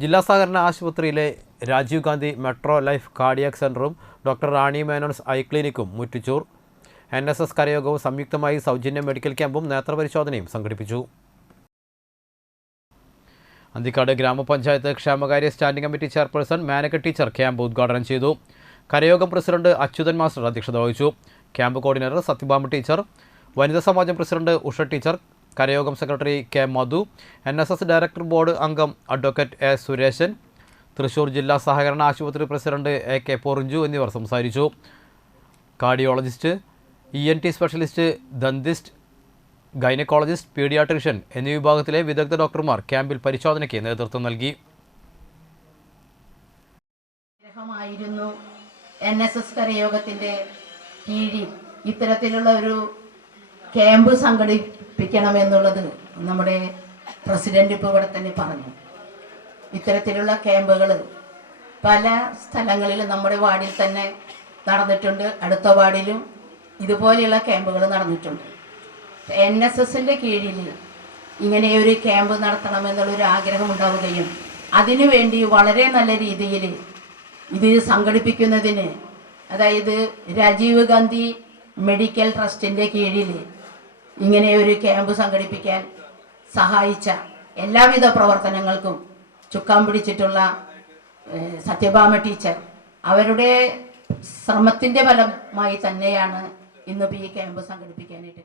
ജില്ലാ സഹകരണ ആശുപത്രിയിലെ Rajiv Gandhi metro life cardiac സെന്ററും ഡോക്ടർ റാണി മേനോൻസ് ഐ ക്ലിനിക്കും മുറ്റിച്ചൂർ. എൻ എസ് എസ് കരയോഗവും സംയുക്തമായി സൗജന്യ മെഡിക്കൽ ക്യാമ്പും നേത്രപരിശോധനയും സംഘടിപ്പിച്ചു. അന്തിക്കാട് ഗ്രാമപഞ്ചായത്ത് ക്ഷേമകാര്യ standing committee chairperson Manaka teacher camp ഉദ്ഘാടനം ചെയ്തു. കരയോഗം പ്രസിഡന്റ് അച്യുതൻ മാസ്റ്റർ അധ്യക്ഷത വഹിച്ചു. ക്യാമ്പ് കോർഡിനേറ്റർ സത്യഭാമ ടീച്ചർ വനിതാ സമാജം president Usha teacher കരയോഗം secretary K Madhu N S S director board അംഗം അഡ്വക്കേറ്റ് എ സുരേശൻ തൃശൂർ ജില്ലാ സഹകരണ ആശുപത്രി പ്രസിഡന്റ് എ കെ പൊറിഞ്ചു എന്നിവർ സംസാരിച്ചു. Cardiologist E N T specialist dentist gynaecologist paediatrician എന്നീ വിഭാഗത്തിലെ വിദഗ്ധ ഡോക്ടർമാർ ക്യാമ്പിൽ പരിശോധനയ്ക്ക് നേതൃത്വം നൽകി. എൻ എസ് എസ് കരയോഗത്തിന്റെ കീഴിൽ. ഇത്തരത്തിലുള്ള ഒരു ക്യാമ്പ് സംഘടിപ്പിക്കണമെന്നുള്ളത് നമ്മുടെ പ്രസിഡന്റ് ഇപ്പോൾ ഇവിടെ തന്നെ പറഞ്ഞു. ഇത്തരത്തിലുള്ള ക്യാമ്പുകൾ പല സ്ഥലങ്ങളിൽ നമ്മുടെ വാർഡിൽ തന്നെ നടന്നിട്ടുണ്ട്. അടുത്ത വാർഡിലും ഇതുപോലെയുള്ള ക്യാമ്പുകൾ നടന്നിട്ടുണ്ട്. എൻ എസ് എസിന്റെ കീഴിൽ ഇങ്ങനെയൊരു ക്യാമ്പ് നടത്തണമെന്നുള്ളൊരു ആഗ്രഹം ഉണ്ടാവുകയും അതിനുവേണ്ടി വളരെ നല്ല രീതിയിൽ ഇത് സംഘടിപ്പിക്കുന്നതിന് അതായത് രാജീവ് ഗാന്ധി മെഡിക്കൽ ട്രസ്റ്റിന്റെ കീഴിൽ ഇങ്ങനെ ഒരു ക്യാമ്പ് സംഘടിപ്പിക്കാൻ സഹായിച്ച എല്ലാവിധ പ്രവർത്തനങ്ങൾക്കും ചുക്കാൻ പിടിച്ചിട്ടുള്ള സത്യഭാമ ടീച്ചർ. അവരുടെ ശ്രമത്തിന്റെ ഫലമായി തന്നെയാണ് ഇന്നിപ്പോൾ ഈ ക്യാമ്പ് സംഘടിപ്പിക്കാനായിട്ട്